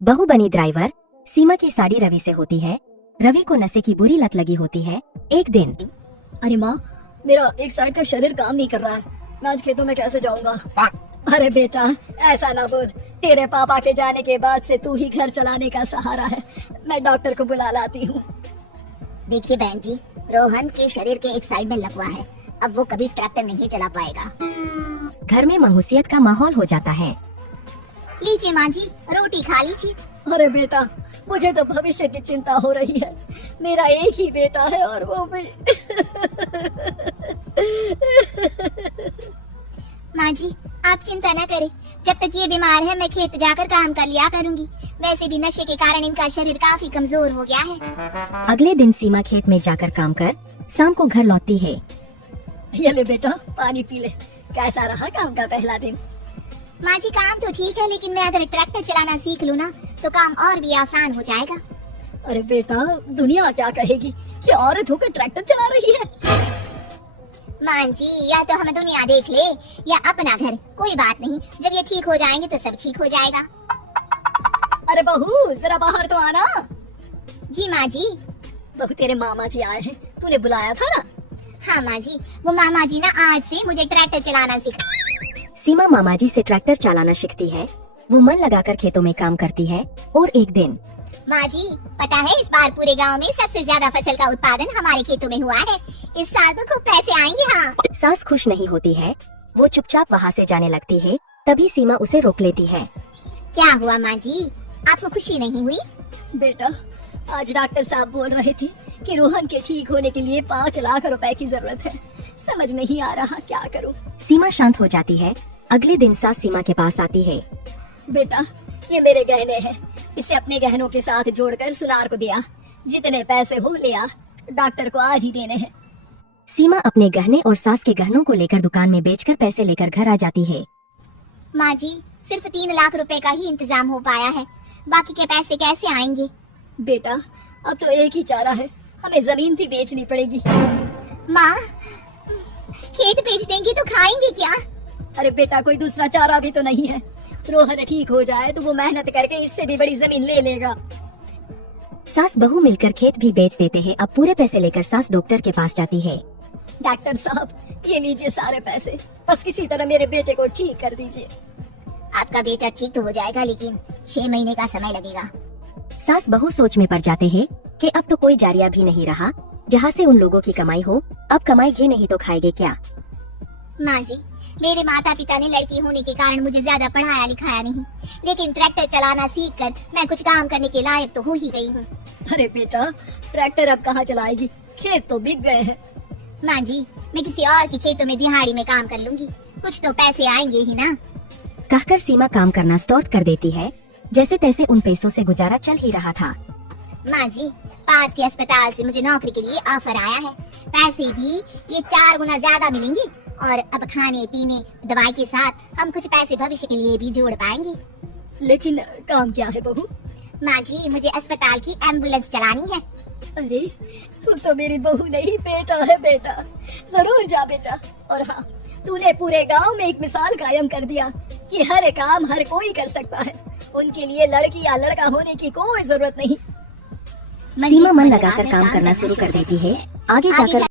बहू बनी ड्राइवर सीमा की साड़ी रवि से होती है। रवि को नशे की बुरी लत लगी होती है। एक दिन, अरे माँ, मेरा एक साइड का शरीर काम नहीं कर रहा है। मैं आज खेतों में कैसे जाऊंगा? अरे बेटा, ऐसा ना बोल। तेरे पापा के जाने के बाद से तू ही घर चलाने का सहारा है। मैं डॉक्टर को बुला लाती हूँ। देखिए बहन जी, रोहन के शरीर के एक साइड में लकवा है। अब वो कभी ट्रैक्टर नहीं चला पाएगा। घर में मंहूसियत का माहौल हो जाता है। लीजिए माँ जी, रोटी खा लीजिए। अरे बेटा, मुझे तो भविष्य की चिंता हो रही है। मेरा एक ही बेटा है और वो भी माँ जी, आप चिंता न करें। जब तक ये बीमार है मैं खेत जाकर काम कर लिया करूँगी। वैसे भी नशे के कारण इनका शरीर काफी कमजोर हो गया है। अगले दिन सीमा खेत में जाकर काम कर शाम को घर लौटती है। ये ले बेटा, पानी पी ले। कैसा रहा काम का पहला दिन? माँ जी, काम तो ठीक है, लेकिन मैं अगर ट्रैक्टर चलाना सीख लूँ ना तो काम और भी आसान हो जाएगा। अरे बेटा, दुनिया क्या कहेगी कि औरत होकर ट्रैक्टर चला रही है। माँ जी, या तो हम दुनिया देख ले या अपना घर, कोई बात नहीं। जब ये ठीक हो जाएंगे तो सब ठीक हो जाएगा। अरे बहू, जरा बाहर तो आना। जी माँ जी। बहू, तेरे मामा जी आए हैं, तूने बुलाया था ना? हाँ माँ जी, वो मामा जी ना आज से मुझे ट्रैक्टर चलाना सिखा। सीमा मामा जी से ट्रैक्टर चलाना सीखती है। वो मन लगाकर खेतों में काम करती है। और एक दिन, माँ जी, पता है इस बार पूरे गांव में सबसे ज्यादा फसल का उत्पादन हमारे खेतों में हुआ है। इस साल तो खूब पैसे आएंगे। हाँ। सास खुश नहीं होती है। वो चुपचाप वहाँ से जाने लगती है। तभी सीमा उसे रोक लेती है। क्या हुआ माँ जी, आपको खुशी नहीं हुई? बेटा, आज डॉक्टर साहब बोल रहे थे कि रोहन के ठीक होने के लिए 5 लाख रुपए की जरूरत है। समझ नहीं आ रहा क्या करूं। सीमा शांत हो जाती है। अगले दिन सास सीमा के पास आती है। बेटा, ये मेरे गहने हैं। इसे अपने गहनों के साथ जोड़कर सुनार को दिया। जितने पैसे हो लिया, डॉक्टर को आज ही देने हैं। सीमा अपने गहने और सास के गहनों को लेकर दुकान में बेचकर पैसे लेकर घर आ जाती है। माँ जी, सिर्फ 3 लाख रुपए का ही इंतजाम हो पाया है। बाकी के पैसे कैसे आएंगे? बेटा, अब तो एक ही चारा है, हमें जमीन भी बेचनी पड़ेगी। माँ, खेत बेच देंगी तो खाएंगे क्या? अरे बेटा, कोई दूसरा चारा भी तो नहीं है। रोहन ठीक हो जाए तो वो मेहनत करके इससे भी बड़ी जमीन ले लेगा। सास बहू मिलकर खेत भी बेच देते हैं। अब पूरे पैसे लेकर सास डॉक्टर के पास जाती है। डॉक्टर साहब, ये लीजिए सारे पैसे, बस किसी तरह मेरे बेटे को ठीक कर दीजिए। आपका बेटा ठीक तो हो जाएगा, लेकिन 6 महीने का समय लगेगा। सास बहू सोच में पड़ जाते हैं कि अब तो कोई जारिया भी नहीं रहा जहाँ से उन लोगों की कमाई हो। अब कमाएंगे नहीं तो खाएंगे क्या? माँ जी, मेरे माता पिता ने लड़की होने के कारण मुझे ज्यादा पढ़ाया लिखाया नहीं, लेकिन ट्रैक्टर चलाना सीखकर मैं कुछ काम करने के लायक तो हो ही गई हूँ। अरे बेटा, ट्रैक्टर अब कहाँ चलाएगी? खेत तो बिक गए हैं। माँ जी, मैं किसी और के खेतों में दिहाड़ी में काम कर लूंगी, कुछ तो पैसे आएंगे ही ना। कहकर सीमा काम करना स्टार्ट कर देती है। जैसे तैसे उन पैसों से गुजारा चल ही रहा था। माँ जी, पास के अस्पताल से मुझे नौकरी के लिए ऑफर आया है। पैसे भी ये 4 गुना ज्यादा मिलेंगे और अब खाने पीने दवाई के साथ हम कुछ पैसे भविष्य के लिए भी जोड़ पाएंगे। लेकिन काम क्या है बहू? माँ जी, मुझे अस्पताल की एम्बुलेंस चलानी है। अरे, तू तो मेरी बहू नहीं बेटा है। बेटा, जरूर जा बेटा। और हाँ, तूने पूरे गांव में एक मिसाल कायम कर दिया कि हर काम हर कोई कर सकता है। उनके लिए लड़की या लड़का होने की कोई जरूरत नहीं। सीमा मन लगाकर काम करना शुरू कर देती है। आगे जाकर